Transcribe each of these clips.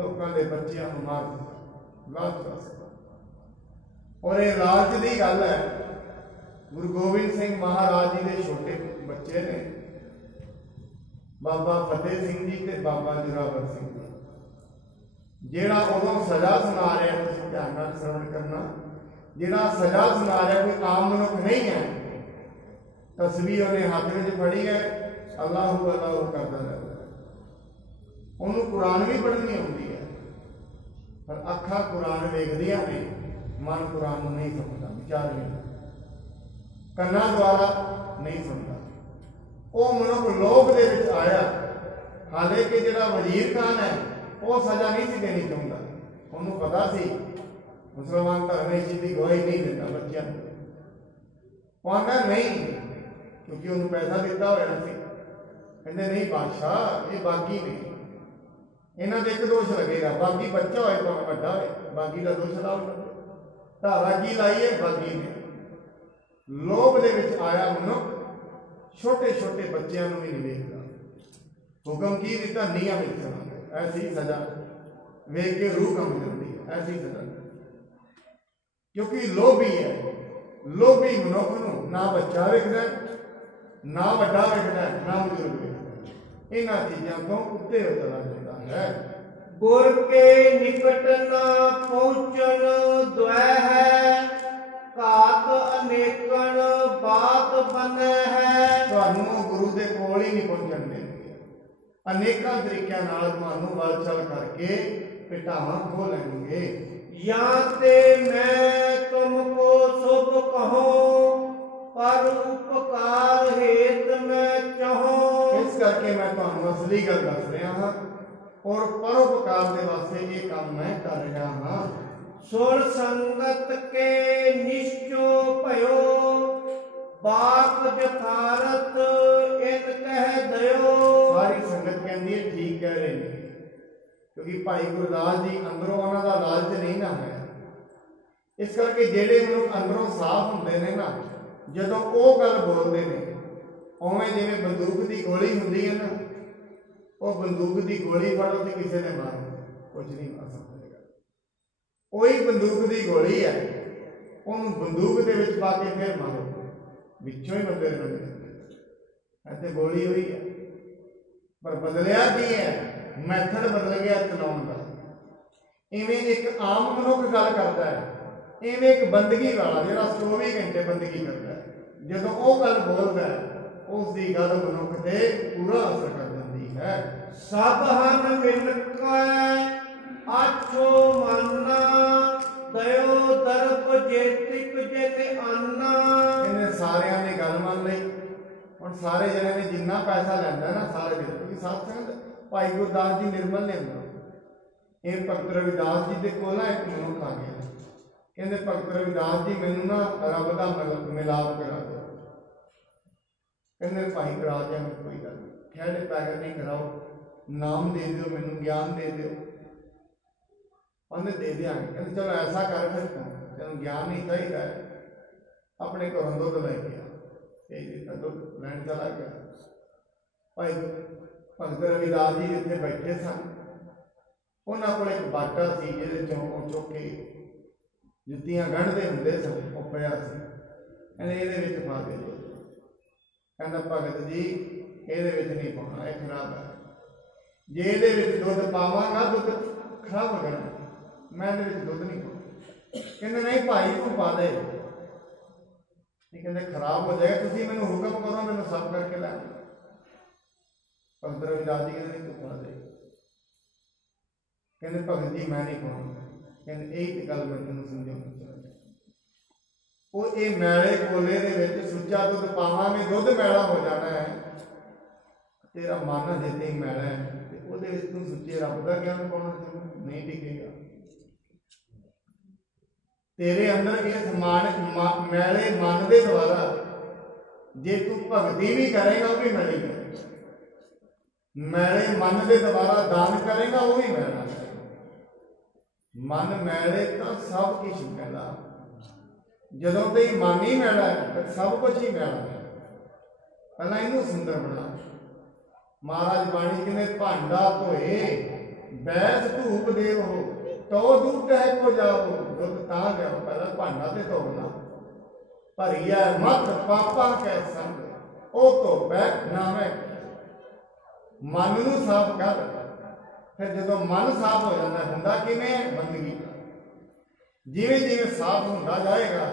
लोगों के बच्चों को मार दिता, लालच वास्ते। और ये लालच की गल है, गुरु गोबिंद सिंह महाराज जी के छोटे बच्चे ने बाबा फतेह सिंह जी ते बाबा जोरावर सिंह जी, जेड़ा उदों सजा सुना रहा, तुसीं ध्यान नाल श्रवण करना, जेड़ा सजा सुना रहा कोई आम मनुख नहीं है, तस्वीर उन्हें हाथ में फड़ी है, अल्लाहू अल्लाहू करता रहता है। उन्होंने कुरान भी पढ़नी आती है, पर अखा कुरान वेखदियां ने, मन कुरान नहीं सुनता, विचार नहीं, कन्ना द्वारा नहीं सुनता। वो मनुख लोभ दे विच आया, हाले कि जिहड़ा वजीर खान है वो सजा नहीं सी देनी चाहता। उन्होंने पता सी मुसलमान धर्म की गवाही नहीं देता बच्चों को, कहना नहीं, क्योंकि उन्होंने पैसा दिता होया सी। कहते नहीं बादशाह, ये बागी ने, इन्हों एक दोष लगेगा, बागी बच्चा होए भावें वड्डा होए, बागी का दोष लाओ, धारा की लाई है बागी ने। लोभ दे विच आया मनुख छोटे छोटे बच्चों को भी नहीं देखता। हुक्म की दिता, नीया में चला, ऐसी सजा वेख के रूह कम जाती है, ऐसी सजा, क्योंकि लोभी है। लोभी मनुख नूं ना बच्चा वेखदा, ना वड्डा वेखदा, ना बजुर्ग वेखदा, इन्हां चीज़ों तो उत्ते चला जाता है। गुर के निकट न पहुँचन द्वै है, घात अनेकन बात बने है। तुहानूं गुरु दे कोल ही नहीं पहुंचण देंगे, अनेकों तरीकों नाल तुहानूं वलचल करके पिटावां खो लैणगे। या ते मैं तुमको शुभ कहूं, पर उपकार हेत मैं चाहूं। इस करके मैं तुहानूं असली गल दस रहा हाँ, और परोपकार के वास्ते ये काम मैं कर रहा हाँ। सुर संगत के निश्चो भयो, बाक जथारत इन कह दयो। सारी संगत कहती है ठीक कह रहे हैं, क्योंकि भाई गुरदास जी अंदरों उन्हों का लालच नहीं ना है। इस करके जेडे मनुख अंदरों साफ होंगे ने ना, जदों वो गल बोलते हैं, उवें जिवें बंदूक की गोली होंदी है ना, वो बंदूक की गोली फड़ो तो किसी ने मार कुछ नहीं मार सकता। वही बंदूक की गोली है, उन्होंने बंदूक के विच पा के फिर मारो, विचों ही बंदे ऐसे गोली हुई है। पर बदलिया की है, मैथड बदल गया चलाने का। इवें एक आम मनुख गल करता है, इवें एक बंदगी वाला जो 24 घंटे बंदगी करता है, जो वो गल बोलता है उसकी गल मनुख से पूरा असर कर जाती है। सब हन मिलकर आछो माना, दयो दर्प जेतिक जेते आना। इन्हें सारिया ने गल मान ली। हुण सारे जने ने जिन्ना पैसा लैंदा ना सारे दे, क्योंकि सत्संग भाई गुरदास जी निर्मल ने ये भगत रविदास जी के कोल एक मनुख आ गया, कहते भगत रविदास जी मैनू ना रब का मिलाप करा दो। कहते भाई करा दिया, कोई गल नहीं, खैर पैसे नहीं कराओ, नाम दे दो, मैनू ज्ञान दे दो। उन्हें दे देंगे। कहते चलो ऐसा कर, फिर तेन ज्ञान नहीं चाहिए, अपने घरों दुध लैके आ, दुध लैन चला गया। भाई भगत रविदास जी जिथे बैठे सन, उन्होंने को एक बाटा सी जिहदे चों चुक के जुत्तियां गढ़ते हुंदे सन, वो पिया सी। कहते ये पा दे दो। कहता भगत जी ये नहीं पाना, ये खराब है, जे ये दुध पावांगा दुध खराब हो जाना, मैं दुध नहीं पाना। कहते नहीं भाई तू पा दे, कहते खराब हो जाएगा, तुम मैनू हुक्म करो, मैनू साफ करके ला। भगत रविदास जी कहते तू पा दे। कहते भगत जी मैं नहीं पाऊंगा। कहते यही गल मैं तेन समझाना चाहता, वो ये मैले कोले दे विच सुच्चा दुध पावांगे, दुध मैला हो जाना है, तेरा मन जिते ही मैला है, तो तू सुच्चे रब का ज्ञान पाना चाहना नहीं टिकेगा। तेरे अंदर इस मैले मन के द्वारा जे तू भगती भी करेगा वो भी मैली है, मैले मन के द्वारा दान करेगा वो भी मैला है। मन मैले तो सब कुछ मैला, जदों ते मन ही मैला है तो सब कुछ ही मैला है। पहला इनू सुंदर बना। महाराज बाणी कहते भांडा धोए बैस धूप देव हो तो दूध है को जाओ दुध ता गया पहला भांडा ते धोना भरिया मत पापा कै संग ओ तो बैठ ना मैं मन नूं साफ कर। फिर जो मन साफ हो जाता हुंदा किवें बंदगी जिवें जिवें साफ होंदा जाएगा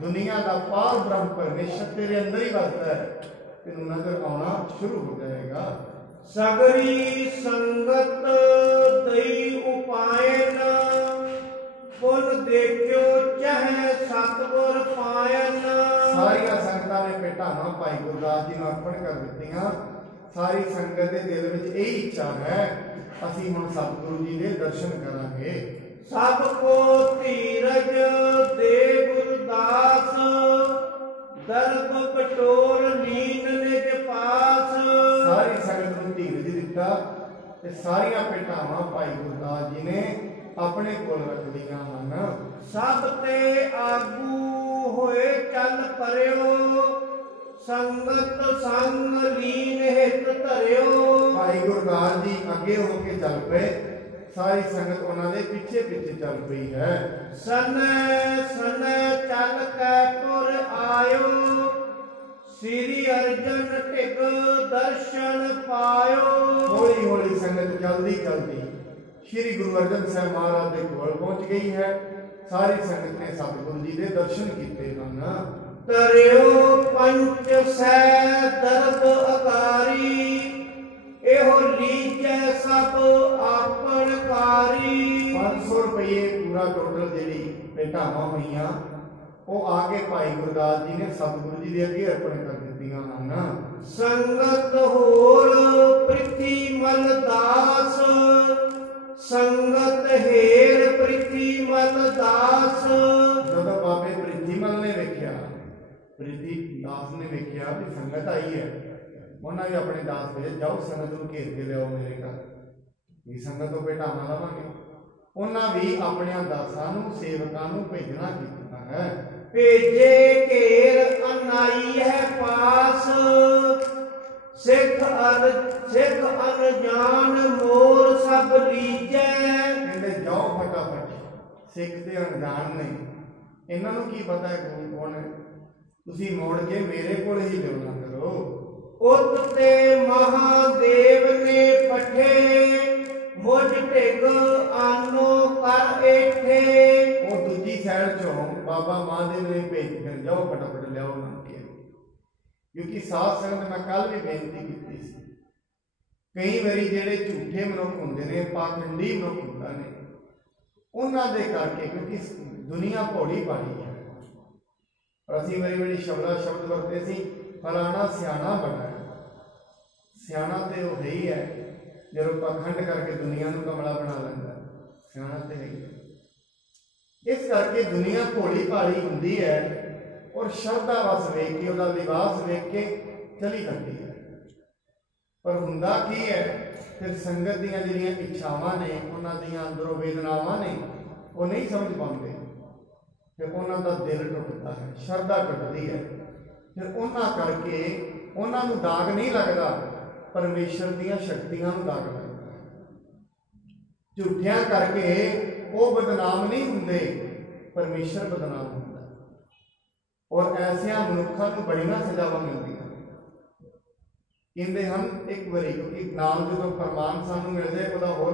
दुनिया का पार ब्रह्म परमेश्वर तेरे अंदर ही बसता है तेनू नजर आना शुरू हो जाएगा। सगरी संगत दई उपायन पुन देखियो चाहे सतगुर पायन। सारिया संगतां ने भेटावां भाई गुरदास जी नूं अर्पण कर दित्तियां। सारी संगत के दिल में यही इच्छा है असीं हुण सतगुरु जी के दर्शन करांगे। सबको धीरज दे गुरदास दर्प पटोर लीन निज पास। सारी संगत नूं धीरज दिता ते सारियां भेटावां भाई गुरदास जी ने अपने कोल रख लिया हैं। सब ते आगू होए चल परियो संगत संग लीन हित धरियो। भाई गुरदास जी अगे होके चल पे सारी संगत उन्होंने पीछे पीछे चल पई है। सन सन चल कै पुर आयो श्री अर्जन टिक दर्शन पायो। हौली हौली संगत चलती चलती श्री गुरु अर्जन साहब महाराज के कोल पहुंच गई है। सारी संगत ने सतगुरु जी के दर्शन किए हैं। तरियो पंच सै दर्द अकारी एहो लीजै सब आपन कारी। 500 रुपये पूरा टोटल जी भेटावां हुई वो आके भाई गुरदास जी ने सतगुरु जी के अगे अर्पण कर दित्तियां हैं। संगत होर पृथ्वी मल दास संगत हेर पृथ्वी मल दास। जब बाबे पृथ्वीमल ने वेख्या पृथ्वी दास ने वेख्या भी संगत आई है उन्होंने भी अपने दास भेजे जाओ संगत को घेर के लियाओ मेरे घर भी संगत तो भेटावां लवांगे। उन्होंने भी अपने दासां नूं सेवकां नूं भेजना कीता है। भेजे घेर अनाई है पास सिख अनजान मोर सब लीजै। कहते जाओ फटाफट सिख ते अनजान ने इन्हां नूं की पता है कौन कौन है तुसीं मोड़ के मेरे कोल ही लियाउणा करो। उत ते महादेव ने पठे मुझ टिग आनो कर एठे। वो दूजी साइड चों बाबा महादेव ने भेज कर जाओ फटाफट लियाओ ना के क्योंकि साध संगत मैं कल भी बेनती की कई बारी जेडे झूठे मनुख होंदे ने पाखंडी मनुख होंदे ने उन्हां दे करके क्योंकि दुनिया भोली भाली है और असीं बड़ी बड़ी शब्द वरते सी फलाना सियाणा बना सियाणा तो वो है ही है जो पाखंड करके दुनिया को कमला बना लेंदा सियाणा तो है ही। इस करके दुनिया भोली भाली हुंदी है और श्रद्धा वस वेख के उसका लिबास वेख के चली जाती है पर हुंदा की है फिर संगत दीयां जिहड़ियां इच्छावां ने उन्हां दीयां अंदरों वेदनावां ने वो नहीं समझ पाते फिर उन्हां दा दिल टुटदा है श्रद्धा टुटदी है फिर उन्हां करके उन्हां नूं दाग नहीं लगदा परमेश्वर दीयां शक्तियां नूं दाग लगदा है। झूठियां करके वो बदनाम नहीं हुंदे परमेश्वर बदनाम हुंदा और ऐसियां मनुखां नूं बड़ियां सजावां मिलदियां कहते हैं एक बारी क्योंकि नाम जो फरमान सानू मिलते वह होर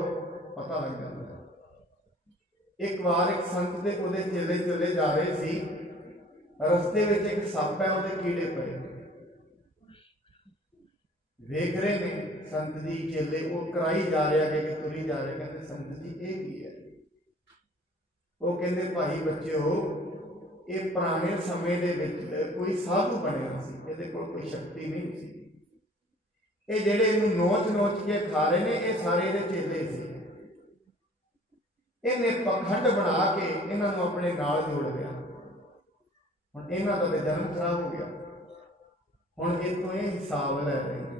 पता लग जाता है। एक बार एक संत के वो चेले चले जा रहे थे रस्ते में एक सप है वो कीड़े पे वेख रहे ने संत जी चेले वो कराई जा रहे कि तुरी जा रहे कहते संत जी ये की है वो कहते भाई बच्चे हो ये पुराने समय दे विच कोई साधु बनया सी इहदे कोल कोई शक्ति नहीं सी ये जेडे इनू नोच नोच के खा रहे ने ये सारे इहदे चेले सी इन्हें पखंड बना के इन्हां नूं अपने नाल जोड़ लिया हुण इन्हां दा जन्म खराब हो गया हुण इतों ये हिसाब लै रहे हैं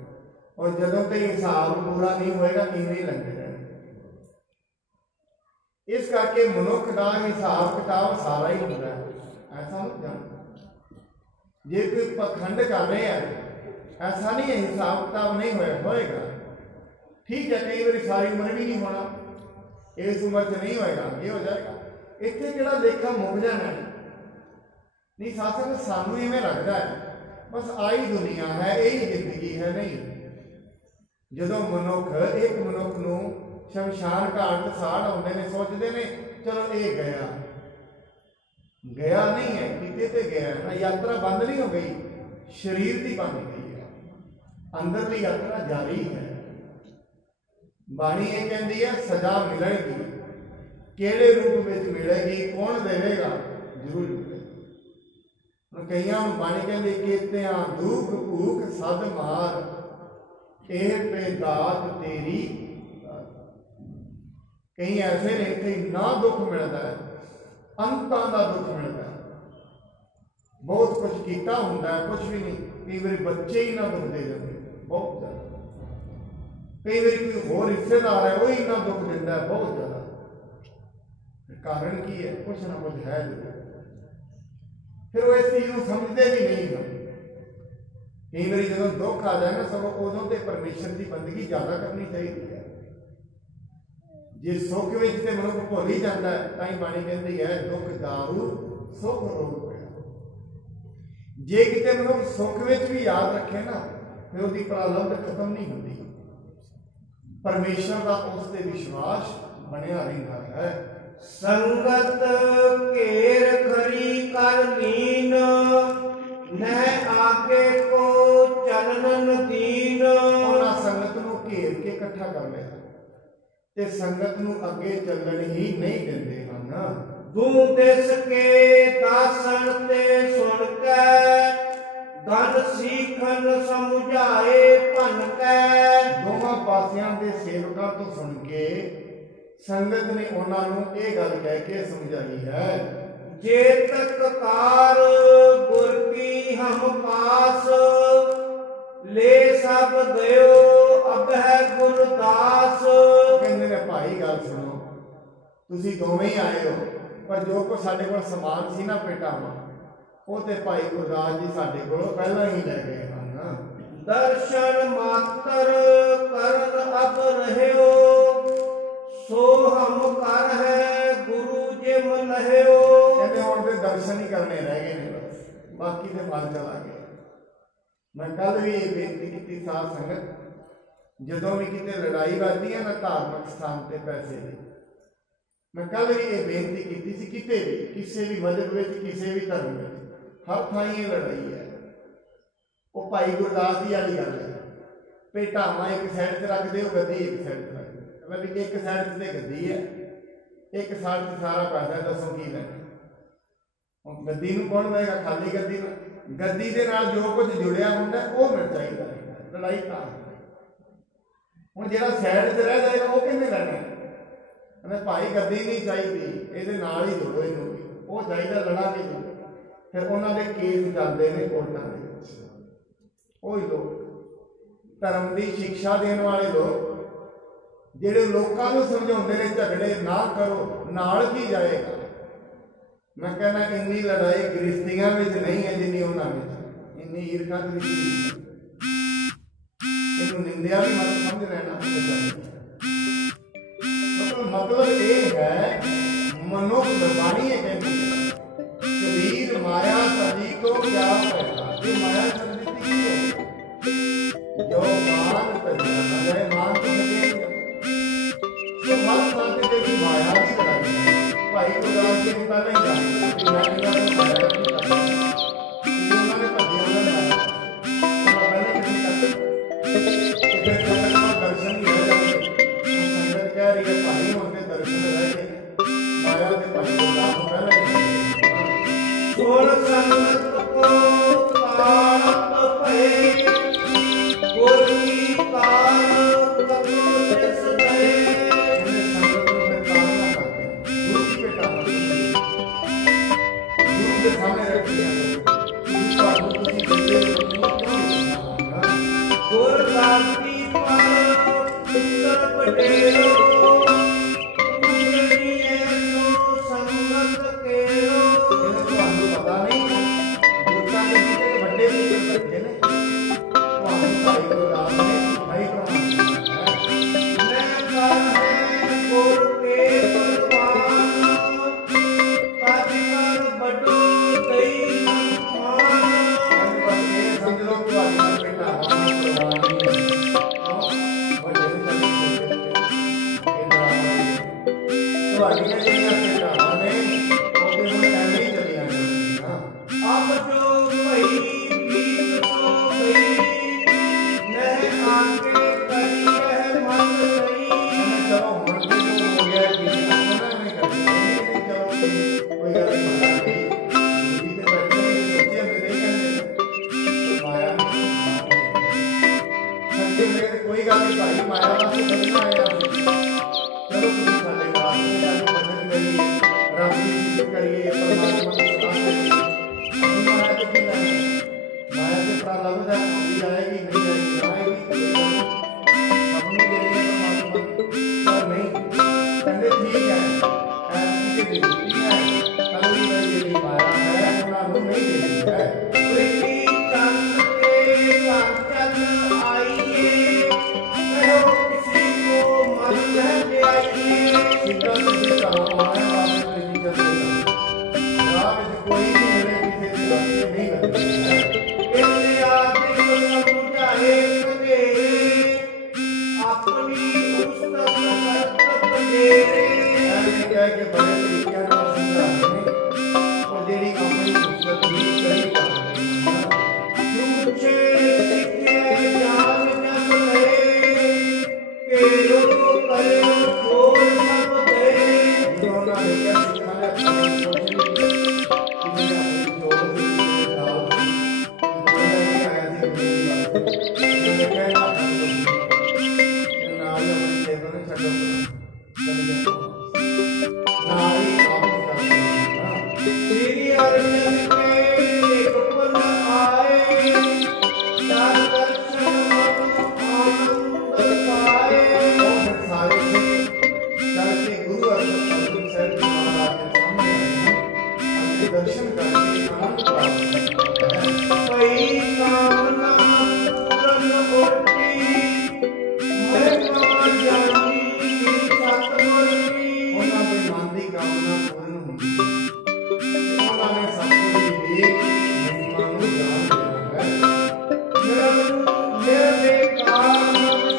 और जदों तक हिसाब पूरा नहीं होएगा इवें ही लंघे रहने। इस करके मनुख का हिसाब किताब सारा ही होता है ऐसा मत जान जे कोई पखंड कर रहे हैं ऐसा नहीं है हिसाब किताब नहीं होएगा ठीक है कई बार सारी उम्र भी नहीं होना इस उम्र च नहीं होएगा, ये हो जाएगा। इत्थे किहड़ा लेखा मुक जाना है नहीं। साथ सानू इवें लगता है बस आई दुनिया है, यही जिंदगी है। नहीं, जदों मनुख एक मनुख नूं शमशान घाट साड़ आउंदे ने, सोचते ने चलो ये गया गया नहीं है, किते ते गया ना। यात्रा बंद नहीं हो गई, शरीर की बंद गई है, अंदरली यात्रा जारी है। बाणी ये कहती है सजा मिलेगी, केड़े रूप में मिलेगी, कौन देगा, जरूर मिलेगी। कई बाणी कहती केतिया दुख भूख सद मार, एह पे दात तेरी। कई ऐसे ने इतने इन्ना दुख मिलता है, अंतां दा दुख मिलता है। बहुत कुछ किया होंगे, कुछ भी नहीं। कई बार बच्चे ही ना दुख दे जाते, बहुत ज्यादा। कई बार कोई होर रिश्तेदार है वो ही ना दुख देता है, बहुत ज्यादा। कारण की है, कुछ ना कुछ है जरूर। फिर वो इस चीज को समझते भी नहीं हैं। कई बार जो दुख आ जाए ना, सगों उदों ते परमेश्वर की बंदगी ज्यादा करनी चाहिए है। जे सुख विच ते मनुख भुल ही जाता है, ताई बाणी कहती है दुख दारू सुख रोग पिया। जे किते मनुख सुख विच भी याद रखे ना, फिर उसकी प्रालब्ध खत्म नहीं होती। परमेश्वर का उस ते विश्वास बनया रहिंदा है। संगत घेर खरी कर लीन, न आगे को चलन दीन। उन्हां संगत नूं घेर के इकट्ठा कर लिया ते संगत नूं अगे चलण ही नहीं दिंदे हन। दूं दिस के दासन ते सुन के, गन सीखन समझाए भन के। दोवां पासियां दे सेवकां तो सुन के संगत ने उन्हां नूं इह गल कह के समझाई है। जे तक कार गुर की हम पास, ले सब गयो अब है गुरदास। कहंदे ने भाई गल सुनो, तुसीं दोवें ही आए हो, पर जो कुछ साडे कोल समान सी ना पेटावां, वो ते भाई गुरदास जी साडे कोलों पहलां ही लै गए हन। दर्शन मातर करन अब रहियो, सो हम कर है गुरु जिम लहियो। कहते हुण ते दर्शन ही करने रह गए ने, बस बाकी ते फल चला गया। मैं कल भी ये बेनती की साध संगत, जदों भी किते लड़ाई वजदी है ना धार्मिक स्थान ते पैसे की, मैं कल भी ये बेनती की सी, किते भी किसी भी मजहब में, किसी भी धर्म में, हर थाई ये लड़ाई है। वो भाई गुरदास की वाली गल है, भेटावां एक साइड से रख दो, गद्दी एक साइड से रख दो। मतलब एक साइड से गद्दी है, एक साइड से सारा पैसा, दसो की लेना। हुण गद्दी नूं कौन देगा, खाली गद्दी नूं। गद्दी दे नाल जो कुछ जुड़िया हुंदा वो मिल चाहिए, लड़ाई तां। हुण जिहड़ा साइड से रह जाएगा वो किहने लड़ना, कहंदे भाई गद्दी नहीं चाहिए, इहदे नाल ही जुड़ो, इहनूं वो चाहिए लड़ांगे जो। फिर उन्हां दे केस चलदे ने कोर्टां दे विच। ओही लोग धर्म की शिक्षा देने वाले लोग जिहड़े लोकां नूं समझाउंदे ने झगड़े ना करो, नाल की जाएगा। मैं कहना इन्नी लड़ाई गृहस्थियां में नहीं है जिन्नी उन्हां में, इन्नी ईर्खा गृहस्थी। इन्हूं निंदिया भी मत समझ लेना। मतलब ये है, मनुख बाणी है कहती है शरीर माया सदी को क्या पैदा। ये माया सदी की हो जो मान पैदा न जाए, मान तो लगे तो मन शांति देवी माया की लड़ाई है। भाई गुरदास जी पहले ही जाने माया की लड़ाई उन्होंने भजिया ना जाना, पहले किसी दर्शन ही रह जाएंगे। संगत कह रही है भाई उनके दर्शन रह गए, माया के भाई गुरदास पहले ही सोल संगत को तारत भय, गुर की कार कबू तिस गए। संगत को फिर तारना करते, गुरु की बेटा गुरु के ਤੁਹਾਡੀਆਂ ਜਿਹੜੀਆਂ ਘਟਨਾਵਾਂ ਨੇ ਉਹਦੇ ਹੁਣ ਐਵੇਂ ਹੀ ਚੱਲੀਆਂ ਜਾਂਦੀਆਂ। अब जो भई बीत सो गई, नह आके करी यह मन नहीं। चलो ਹੁਣ ਤੇ ਜੋ ਹੋ ਗਿਆ ਕਿ ਉਹਨਾਂ ਨੇ ਕਰਦੇ ਚਲੋ ਕੋਈ ਗੱਲ ਨਹੀਂ ਮਾਰਾ ਜੀ ਤੇ ਬੈਠੇ ਬੱਚੇ ਮੇਰੇ ਕਹਿੰਦੇ ਮਾਇਆ ਸੱਚੇ ਮੇਰੇ ਕੋਈ ਗੱਲ ਨਹੀਂ ਭਾਈ ਮਾਇਆ ਵਾਸਤੇ ਨਹੀਂ ਆਇਆ ਚਲੋ ਤੁਸੀਂ ਸਾਡੇ ਨਾਲ ਜਾ ਕੇ ਬੰਦਨ ਕਰੀਏ ਰੱਬ ਦੀ ਇੱਜ਼ਤ ਕਰੀਏ ਪਰਮਾਤਮਾ ਦੀ ਸੇਵਾ ਕਰੀਏ ਮਾਇਆ ਦੇ ਪ੍ਰਾ ਲੱਗ ਜਾ ਆਉਂਦੀ ਆਏਗੀ ਨਹੀਂ ਆਏਗੀ ਆਪਣੀ ਜਿਹੜੀ ਪਰਮਾਤਮਾ ਪਰ ਨਹੀਂ ਕਹਿੰਦੇ ਠੀਕ ਹੈ ਐਸੀ ਕਿ ਦਿੱਤੀ ਹੈ ਅਗਲੀ ਵਾਰ ਜਿਹੜੀ ਮਾਇਆ ਹੈ ਉਹਨਾਂ ਨੂੰ ਨਹੀਂ ਦੇਣੀ ਹੈ। प्रीति चंद के कांचन आइए, कहो किसी को मन न आइए। सीधा सीधे करो आए वाले प्रीति चंद राह में कोई भी मिले किसी से रास्ते नहीं लगते हैं। इतने आदि समझाए कदेरे, अपनी उस्तत करत पजेरे। ऐसे कह के बड़े तरीके ਨਾਲ समझाते हैं और जेड़ी अपनी उस्तत भी करी करते हैं। पूछे सिखे जान जब ले, केरो करो खोल सब दे। उन्होंने देखा सिखा ने अपनी सोच ली कि मेरा अपनी जोड़ दी दाल दी नहीं आया थी मैंने कहना नारी अपनी टेबल में छड़ दो नारी आप करते हैं श्री अर्जन के निकुंज आए, दर दर्शन मन आनंद पाए। और फिर सारे से चल के गुरु अर्जुन साहब जी महाराज के सामने आए दर्शन करके आनंद प्राप्त करते हैं। कई कामना पूरन होती, महिमा जानी सतगुर की। ਉਹਨਾਂ ਦੇ ਮਨ ਦੀ ਕਾਮਨਾ ਪੂਰਨ ਹੁੰਦੀ ਹੈ। ਉਹਨਾਂ ਨੇ ਸਤਿਗੁਰੂ ਦੀ ਮਹਿਮਾ ਨੂੰ ਜਾਣ ਲਿਆ ਹੈ। निर्विकार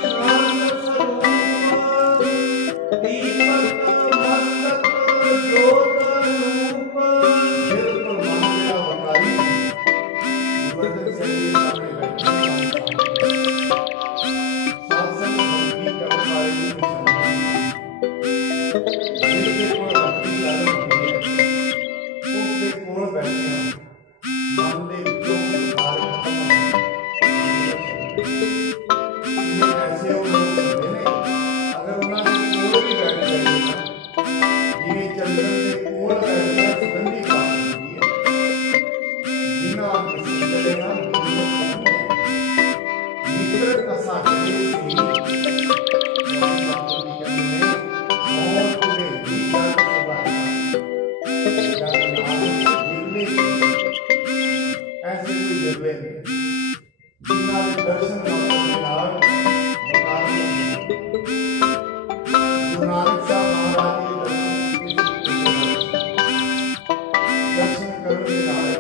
शांत स्वरूप, दीपक मस्तक ज्योत रूप। बिल्कुल मन मेरा वकारी गोवर्धन सिंह जी सामने बैठे हैं। सत्संग भक्ति करने वाले की निशानी जिनके कोल भक्ति ज्यादा होती है उसके कोल बैठे हैं मन ਦੇ ਵਿੱਚੋਂ ਵਿਕਾਰ ਖਤਮ हो ऐसे वो लोग होते हैं अगर उन्होंने कोल भी बैठ जाए जिन्हें चंद्रन के कोल बैठना सुगंधी प्राप्त होती है जिन्हें आप किसी चलेगा मित्र कसा करे ऐसे कोई जगह जिन्होंने दर्शन गुरु नानक साहब महाराज के दर्शन करने दर्शन